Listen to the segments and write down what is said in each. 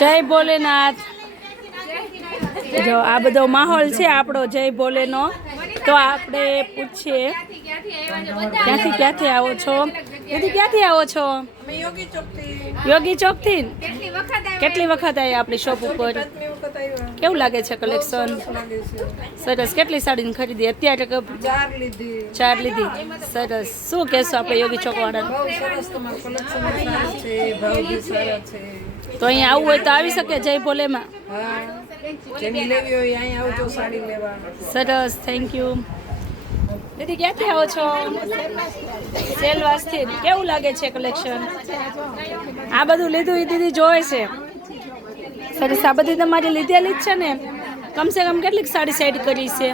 જય ભોલેનાથ। જો આ બધો માહોલ છે આપણો જય ભોલેનો। તો આપણે પૂછીએ ક્યાંથી આવો છો? દીદી ક્યાંથી આવો છો? યોગી ચોકથી। કેટલી વખત આવી આપણી શોપ ઉપર? કેવું લાગે છે કલેક્શન? સરસ। કેટલી સાડીની ખરીદી અત્યારે? 4 લીધી। સરસ। શું કહેશો આપણે યોગી ચોક વાળાને? તો અહીંયા આવવું હોય તો આવી શકે જય ભોલેમાં? સરસ, થેન્ક યુ। દીદી ક્યાંથી આવો છો? સેલવાસથી। કેવું લાગે છે કલેક્શન? આ બધું લીધું એ દીદી જોવે છે। સરસ। આ બધી તમારી લીધેલી જ છે ને? કમસે કમ કેટલીક સાડી સેટ કરી છે?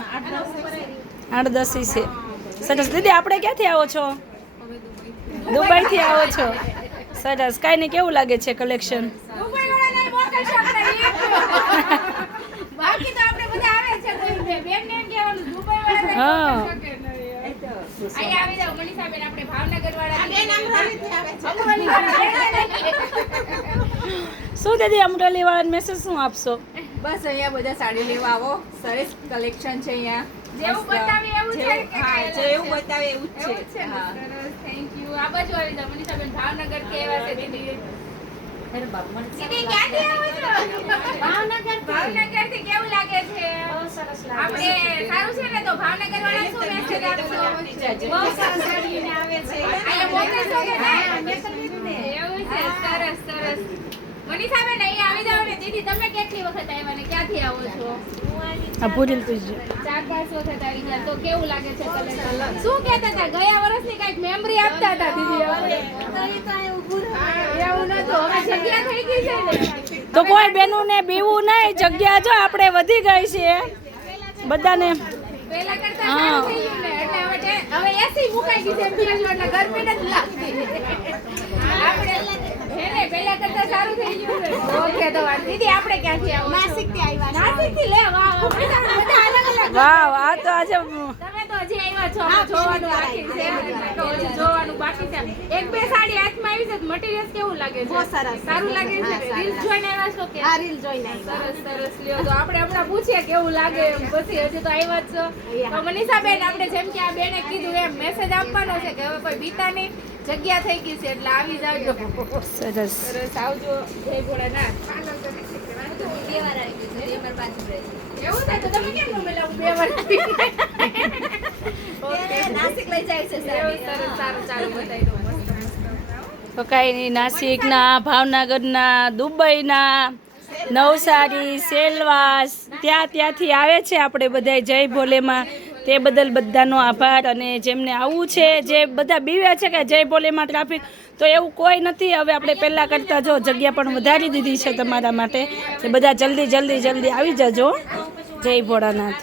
8-10 છે। સરસ। દીદી આપણે ક્યાંથી આવો છો? દુબઈથી આવો છો? સરસ। કાંઈ નહીં, કેવું લાગે છે કલેક્શન? હા, શું દીદી અમરેલી વાળાને મેસેજ શું આપશો? બસ અહીંયા બધા સાડી લેવા આવો, સરસ કલેક્શન છે અહીંયા। જેવું બતાવે એવું છે કે હા, જેવું બતાવે એવું જ છે। હા, થેન્ક યુ। આ બાજુ આવી જાવ મનીષાબેન, ભાવનગર કેવા છે દીદી? અરે બાપ મને દીદી ક્યાંથી આવો છો? ભાવનગરથી કેવું લાગે છે? બહુ સરસ લાગે આપણે સારું છે ને? તો ભાવનગર વાળા શું મેસેજ આપશો? બહુ સરસ સાડીને આવે છે અહીંયા મોકલશો કે ના? એવું છે, સરસ સરસ। મનીષાબેન અહીંયા આવી જાવ ને દીદી, તમે કેટલી વખત આવ્યા ને ક્યાંથી આવો છો? આ પૂરી પૂછજો। 4-5 વખત આવી ગયા। તો કેવું લાગે છે કલેક્શન? શું કહેતા હતા? ગયા વર્ષની કઈક મેમરી આપતા હતા દીદી? એવું નતું, હવે જગ્યા થઈ ગઈ છે ને? તો કોઈ બેનું ને બીવું નહીં, જગ્યા જો આપણે વધી ગઈ છે બધાને પહેલા કરતા સારું થઈ ગયું ને, એટલે હવે એસી મુકાઈ ગઈ છે એટલે ગરમી નથી લાગતી આપણે હેને પહેલા કરતા સારું થઈ ગયું ને। ઓકે, તો દીદી આપણે ક્યાંથી આવો? નાસિકથી આવ્યા। નાસિકથી લે, વાહ બધા અલગ અલગ। વાહ, આ તો આજે તમે તો હજી આવ્યા છો, જોવાનું બાકી છે, તો હજી જોવાનું બાકી છે। 1-2 સાડી હાથમાં આવી છે, મટીરીયલ કેવું લાગે છે? બહુ સરસ, સારું લાગે છે। રીલ્સ જોઈને આવ્યા છો કે? હા, રીલ જોઈને આવ્યા। સરસ સરસ, લ્યો તો આપણે હમણાં પૂછીએ કેવું લાગે એમ, પછી હજી તો આવ્યા જ છો। તો મનીષાબેન, આપણે જેમ કે આ બેને કીધું એમ મેસેજ આપવાનો છે કે હવે કોઈ બીતા નહીં, જગ્યા થઈ ગઈ છે એટલે આવી જાજો। સરસ સરસ, આવજો। જય ભોળાનાથ। એવું થાય તો તમે કેમ બોલેલા? હું 2 વાર ઓકે, નાસિક લઈ જાય છે સરસ સરસ, સારું ચાલો બતાવી દો મસ્ત મસ્ત। તો કાંઈ નહીં, નાસિકના, ભાવનગરના, દુબઈના, નવસારી, સેલવાસ, ત્યાંથી આવે છે આપણે બધા જય ભોલેમાં। તે બદલ બધાનો આભાર। અને જેમને આવવું છે, જે બધા બીવે છે કે જય ભોલેમાં ટ્રાફિક, તો એવું કોઈ નથી। હવે આપણે પહેલાં કરતાં જો જગ્યા પણ વધારી દીધી છે તમારા માટે, એ બધા જલ્દી આવી જજો। જય ભોળાનાથ।